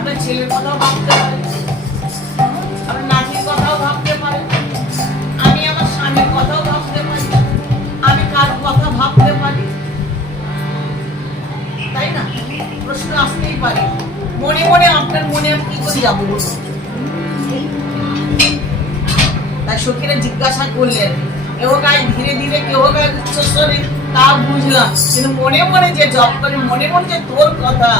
আপনার ছেলের কথাও ভাবতে পারেন, আপনার নাতির কথাও ভাবতে পারেন, আমি আমার স্বামীর কথাও ভাবতে পারি, আমি কার কথা ভাবতে পারি, তাই না? প্রশ্ন আসতেই পারে। মনে মনে আপনার মনে আমি কি করে যাবো বলুন? তাই সখীরা জিজ্ঞাসা করলেন, কেহ গায়ে ধীরে ধীরে, কেহ গায়ে উচ্চস্বরে, তা বুঝলাম, কিন্তু মনে মনে যে জপ করে, মনে মনে যে তোর কথা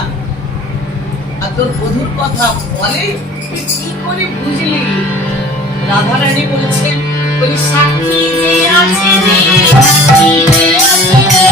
আর তোর বধুর কথা বলে, তুই কি করে বুঝলি? রাধারানী বলছেন, ওই সাক্ষী যে আছে রে, সাক্ষী যে আছে রে,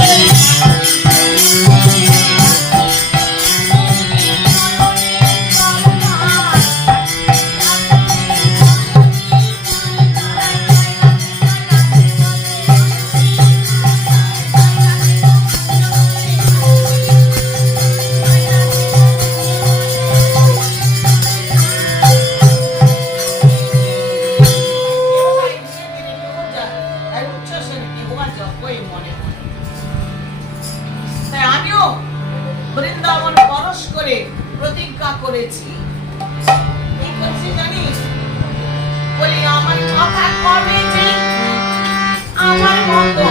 বৃন্দাবন পরশ করে প্রতিজ্ঞা করেছি। কি করছি জানিস? বলি আমার কথা কবে যে আমার মতো